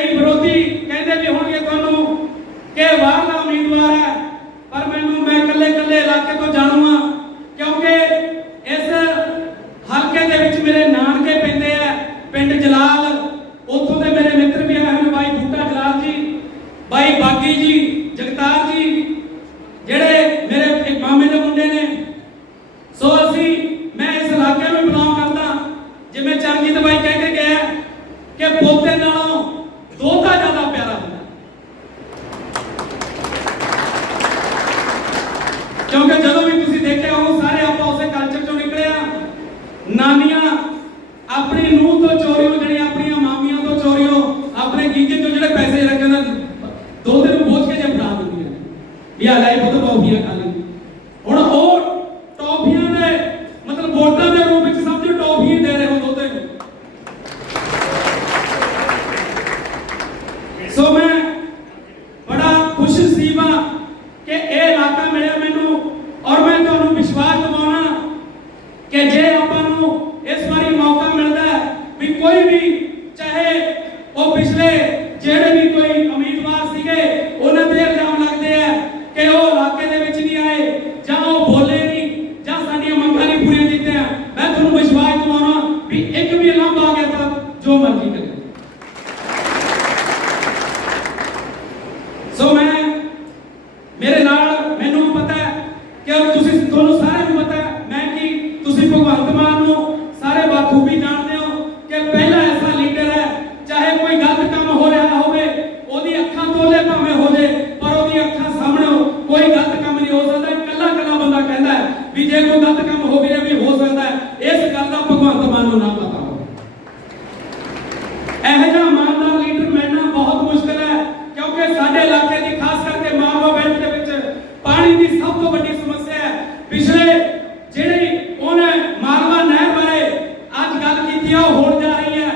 ਕਈ ਵਿਰੋਧੀ ਕਹਿੰਦੇ ਵੀ ਹੋਣਗੇ ਤੁਹਾਨੂੰ ਕਿ ਬਾਹਰ ਉਮੀਦਵਾਰ ਹੈ, ਪਰ ਮੈਨੂੰ ਮੈਂ ਇਕੱਲੇ ਇਕੱਲੇ ਇਲਾਕੇ ਤੋਂ ਜਾਣੂ ਹਾਂ ਕਿਉਂਕਿ ਇਸ ਹਲਕੇ ਦੇ ਵਿੱਚ ਮੇਰੇ ਨਾਨਕੇ ਪੈਂਦੇ ਆ, ਪਿੰਡ ਜਲਾਲ। ਉੱਥੋਂ ਦੇ ਮੇਰੇ ਮਿੱਤਰ ਵੀ ਆਏ ਹਨ ਬਾਈ ਬੂਟਾ ਜਲਾਲ ਜੀ, ਬਾਈ ਬਾਗੀ ਜੀ, ਜਗਤਾਰ ਜੀ, ਜਿਹੜੇ ਮੇਰੇ ਇੱਕ ਮਾਮੇ ਦੇ ਮੁੰਡੇ ਨੇ ਸੋ ਅਸੀਂ ਮੈਂ ਇਸ ਇਲਾਕੇ ਨੂੰ ਬਿਲੋਂਗ ਕਰਦਾ ਜਿਵੇਂ ਚਰਨਜੀਤ ਬਾਈ ਕਹਿ ਕੇ ਗਿਆ ਕਿ ਪੋਤੇ ਨਾਲੋਂ ਦੋਤਾ ਜ਼ਿਆਦਾ ਪਿਆਰਾ ਹੁੰਦਾ ਕਿਉਂਕਿ ਜਦੋਂ ਵੀ ਤੁਸੀਂ ਦੇਖਿਆ ਉਹ ਸਾਰੇ ਆਪਾਂ ਉਸੇ ਕਲਚਰ ਚੋਂ ਨਿਕਲੇ ਆ ਨਾਨੀਆਂ ਆਪਣੀ ਨੂੰਹ ਤੋਂ ਚੋਰੀਓ ਜਿਹੜੀਆਂ ਆਪਣੀਆਂ ਮਾਮੀਆਂ ਤੋਂ ਚੋਰੀਓ ਆਪਣੇ ਗੀਜੇ ਤੋਂ ਜਿਹੜੇ ਪੈਸੇ ਰੱਖੇ ਨਾ ਦੋ ਦਿਨ ਬੋਝ ਕੇ ਜੇ ਫੜਾ ਦਿੰਦੀਆਂ ਵੀ ਆ ਲੈ ਪੁੱਤ ਟੌਫੀਆਂ ਖਾ ਲਈ ਹੁਣ ਉਹ ਟੌਫੀਆਂ ਦੇ ਮਤਲਬ ਵੋਟਾਂ ਦੇ ਰੂਪ ਵਿੱਚ ਸਮਝੋ ਟੌਫੀਆਂ ਦੇ ਰਹੇ ਹੋ ਦੋਤੇ। ਨੂੰ ਸੋ ਮੈਂ ਬੜਾ ਖੁਸ਼ ਸੀਵਾ ਕਿ ਇਹ ਇਲਾਕਾ ਮਿਲਿਆ ਮੈਨੂੰ ਔਰ ਮੈਂ ਤੁਹਾਨੂੰ ਵਿਸ਼ਵਾਸ ਦਿਵਾਉਣਾ ਕਿ ਜੇ ਆਪਾਂ ਨੂੰ ਇਸ ਵਾਰੀ ਮੌਕਾ ਮਿਲਦਾ ਵੀ ਕੋਈ ਵੀ, ਚਾਹੇ ਉਹ ਪਿਛਲੇ ਜਿਹੜੇ ਵੀ ਕੋਈ ਉਮੀਦਵਾਰ ਸੀਗੇ, ਉਹਨਾਂ ਤੇ ਇਲਜ਼ਾਮ ਲੱਗਦੇ ਆ ਕਿ ਉਹ ਇਲਾਕੇ ਦੇ ਵਿੱਚ ਨਹੀਂ ਆਏ ਜਾਂ ਉਹ ਬੋਲੇ ਨਹੀਂ ਜਾਂ ਸਾਡੀਆਂ ਮੰਗਾਂ ਨਹੀਂ ਪੂਰੀਆਂ ਕੀਤੀਆਂ ਮੈਂ ਤੁਹਾਨੂੰ ਵਿਸ਼ਵਾਸ ਦਿਵਾਉਣਾ ਵੀ ਇੱਕ ਵੀ ਇਲਜ਼ਾਮ ਆ ਗਿਆ ਤਾਂ ਜੋ ਮਰਜ਼ੀ ਕਰੇ। ਸੋ ਮੈਂ, ਮੇਰੇ ਨਾਲ ਮੈਨੂੰ ਪਤਾ ਹੈ ਕਿ ਤੁਸੀਂ ਤੁਹਾਨੂੰ ਸਾਰਿਆਂ ਨੂੰ ਪਤਾ ਹੈ, ਮੈਂ ਕੀ, ਤੁਸੀਂ ਭਗਵੰਤ ਮਾਨ ਨੂੰ ਸਾਰੇ ਬਾਖੂਬੀ ਜਾਣਦੇ ਹੋ ਕਿ ਪਹਿਲਾ ਐਸਾ ਲੀਡਰ ਹੈ, ਚਾਹੇ ਕੋਈ ਗਲਤ ਕੰਮ ਹੋ ਰਿਹਾ ਹੋਵੇ, ਉਹਦੀ ਅੱਖਾਂ ਤੋਲੇ ਭਾਵੇਂ ਹੋ ਜੇ, ਪਰ ਉਹਦੀ ਅੱਖਾਂ ਸਾਹਮਣੇ ਕੋਈ ਗਲਤ ਕੰਮ ਨਹੀਂ ਹੋ ਸਕਦਾ। ਇਕੱਲਾ ਇਕੱਲਾ ਬੰਦਾ ਕਹਿੰਦਾ ਵੀ ਜੇ ਕੋਈ ਗਲਤ ਕੰਮ ਹੋ ਗਿਆ ਵੀ ਹੋ ਸਕਦਾ ਇਸ ਗੱਲ ਦਾ ਭਗਵੰਤ ਮਾਨ ਨੂੰ ਨਾ ਪਤਾ ਹੋਵੇ ਇਹੋ ਜਿਹਾ ਇਮਾਨਦਾਰ ਲੀਡਰ ਮਿਲਣਾ ਬਹੁਤ ਮੁਸ਼ਕਲ ਹੈ ਕਿਉਂਕਿ ਸਾਡੇ ਇਲਾਕੇ ਦੀ ਖਾਸ ਕਰਕੇ ਮਾਲਵਾ ਬੈਲਟ ਦੇ ਵਿੱਚ ਪਾਣੀ ਦੀ ਸਭ ਤੋਂ ਵੱਡੀ ਸਮੱਸਿਆ ਹੈ। ਪਿਛਲੇ ਜਿਹੜੀ ਉਹਨੇ ਮਾਲਵਾ ਨਹਿਰ ਬਾਰੇ ਅੱਜ ਗੱਲ ਕੀਤੀ ਆ, ਉਹ ਹੋਣ ਜਾ ਰਹੀ ਹੈ।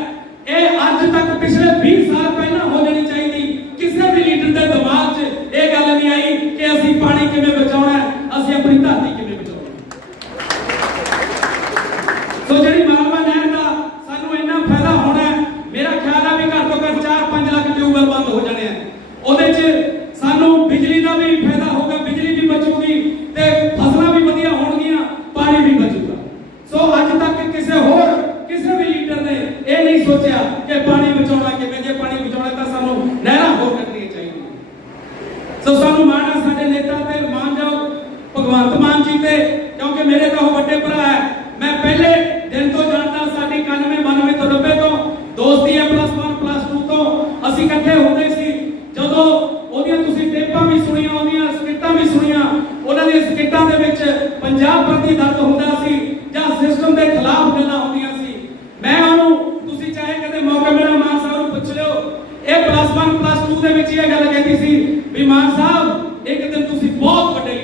ਇਹ ਅੱਜ ਤੱਕ ਪਿਛਲੇ 20 ਸਾਲ ਪਹਿਲਾਂ ਹੋ ਜਾਣੀ ਚਾਹੀਦੀ ਕਿਸੇ ਵੀ ਲੀਡਰ ਦੇ ਦਿਮਾਗ 'ਚ ਇਹ ਗੱਲ ਨਹੀਂ ਆਈ ਕਿ ਅਸੀਂ ਪਾਣੀ ਕਿਵੇਂ ਬਚਾਉਣਾ ਹੈ ਅਸੀਂ ਆਪਣੀ ਧਰਤੀ ਕਿਵੇਂ ਬਚਾਉਣੀ ਹੈ ਸੋ ਜਿਹੜੀ ਮਾਲਵਾ ਨਹਿਰ ਦਾ ਸਾਨੂੰ ਇੰਨਾ ਫਾਇਦਾ ਹੋਣਾ ਹੈ, ਮੇਰਾ ਖਿਆਲ ਹੈ ਵੀ ਘੱਟ ਤੋਂ ਘੱਟ 4-5 ਲੱਖ ਟਿਊਬਵੈਲ ਬੰਦ ਹੋ ਜਾਣੇ ਆ ਉਹਦੇ 'ਚ ਸਾਨੂੰ ਬਿਜਲੀ ਦਾ ਵੀ ਫਾਇਦਾ ਹੋਗਾ ਬਿਜਲੀ ਵੀ ਬਚੂਗੀ ਤੇ ਫਸਲਾਂ ਵੀ ਵਧੀਆ ਹੋਣਗੀਆਂ ਪਾਣੀ ਵੀ ਬਚੂਗਾ ਸੋ ਅੱਜ ਤੱਕ ਕਿਸੇ ਹੋਰ ਕਿਸੇ ਵੀ ਲੀਡਰ ਨੇ ਇਹ ਨਹੀਂ ਸੋਚਿਆ ਕਿ ਪਾਣੀ ਬਚਾਉਣਾ ਕਿਵੇਂ ਜੇ ਪਾਣੀ ਬਚਾਉਣਾ ਤਾਂ ਸਾਨੂੰ ਨਹਿਰਾਂ ਹੋਰ ਕੱਢਣੀਆਂ ਚਾਹੀਦੀਆਂ ਸੋ ਸਾਨੂੰ ਮਾਣ ਹੈ ਸਾਡੇ ਨੇਤਾ ਤੇ ਮਾਨਯੋਗ ਭਗਵੰਤ ਕਿਉਂਕਿ ਮੇਰੇ ਤਾਂ ਵੱਡੇ ਭਰਾ ਹੈ ਮੈਂ ਪਹਿਲੇ ਦਿਨ ਤੋਂ ਜਾਣਦਾ ਸਾਡੀ 91 92 ਤੋਂ 90 ਤੋਂ ਦੋਸਤੀ ਹੈ ਪਲੱਸ 1 ਪਲੱਸ 2 ਤੋਂ ਅਸੀਂ ਇਕੱਠੇ ਹੁੰਦੇ ਸੀ ਜਦੋਂ ਉਹਦੀਆਂ ਤੁਸੀਂ ਟੇਪਾਂ ਵੀ ਸੁਣੀਆਂ ਉਹਦੀਆਂ ਸਕਿੱਟਾਂ ਵੀ ਸੁਣੀਆਂ ਉਹਨਾਂ ਦੀਆਂ ਸਕਿੱਟਾਂ ਦੇ ਵਿੱਚ ਪੰਜਾਬ ਪ੍ਰਤੀ ਦਰਦ ਹੁੰਦਾ ਸੀ ਜਾਂ ਸਿਸਟਮ ਦੇ ਖਿਲਾਫ ਗੱਲਾਂ ਹੁੰਦੀਆਂ ਸੀ ਮੈਂ ਉਹਨੂੰ ਤੁਸੀਂ ਚਾਹੇ ਕਦੇ ਮੌਕਾ ਮਿਲਿਆ ਮਾਨ ਸਾਹਿਬ ਨੂੰ ਪੁੱਛ ਲਿਓ ਇਹ ਪਲੱਸ 1 ਪਲੱਸ 2 ਦੇ ਵਿੱਚ ਇਹ ਗੱਲ ਕਹਿੰਦੀ ਸੀ ਵੀ ਮਾਨ ਸਾਹਿਬ ਇੱਕ ਦਿਨ ਤੁਸੀਂ ਬਹੁਤ ਵੱਡੇ